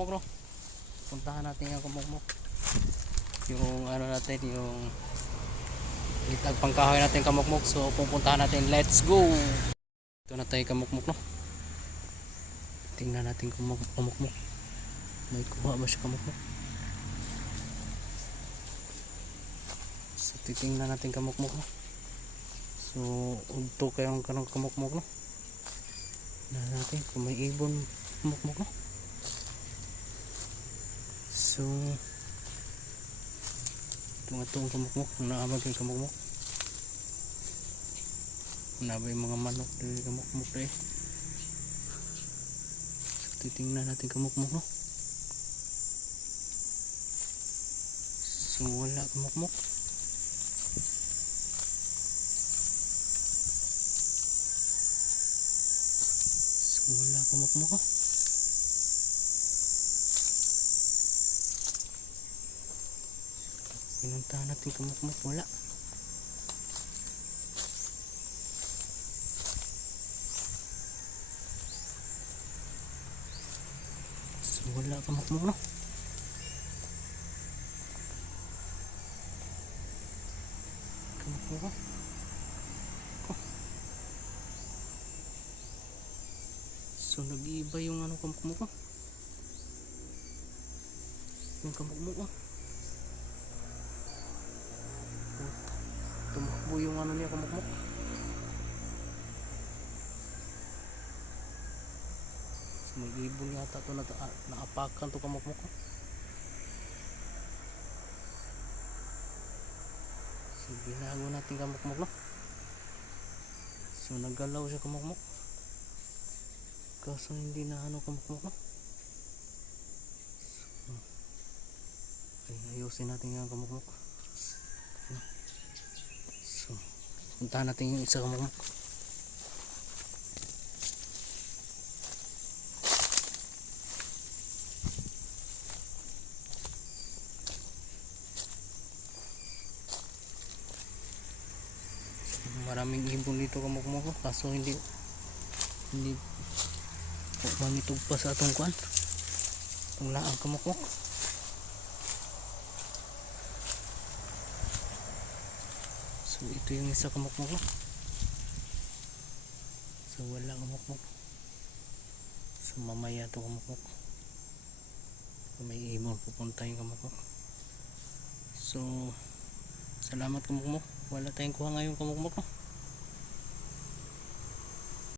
kamukmok, no? Puntahan natin yung kamukmok. Yung ano natin, yung litag pangkahoy natin kamukmok. So pupuntahan natin, let's go. Ito na tayo kamukmok, no? Tingnan natin kung kamukmok. May kuha ba siya kamukmok? So titingnan natin kamukmok, no? So ugto kayong kanong kamukmok, no? Na natin kung may ibon kamukmok, no? So itong kamukmok, naamag yung kamukmok, nabay mga manok yung kamukmok na eh. So titingnan natin kamukmok, no? So wala kamukmok. So wala kamukmok, oh. Pinuntahan natin kamukmok, wala. So wala kamukmok, no? Kamukmok, oh. So nag-iiba yung ano kamukmok, oh. Yung kamukmok, oh. Tumakbo yung ano niya kamukmok. So may ibon yata ito, naapakan ito kamukmok, oh. So binago natin kamukmok, no? So naggalaw siya kamukmok, kaso hindi na ano kamukmok, no? So, ay, ayusin natin yung kamukmok. So puntahan natin yung isa kamukmok. Maraming ibon dito kamukmok, kaso hindi mamitog pa sa atong kuan, itong laang kamukmok. So ito yung isa kamukmok, no? So wala kamukmok. So mamaya ito kamukmok, may ibon pupunta yung kamukmok. So salamat kamukmok, wala tayong kuha ngayon kamukmok, no?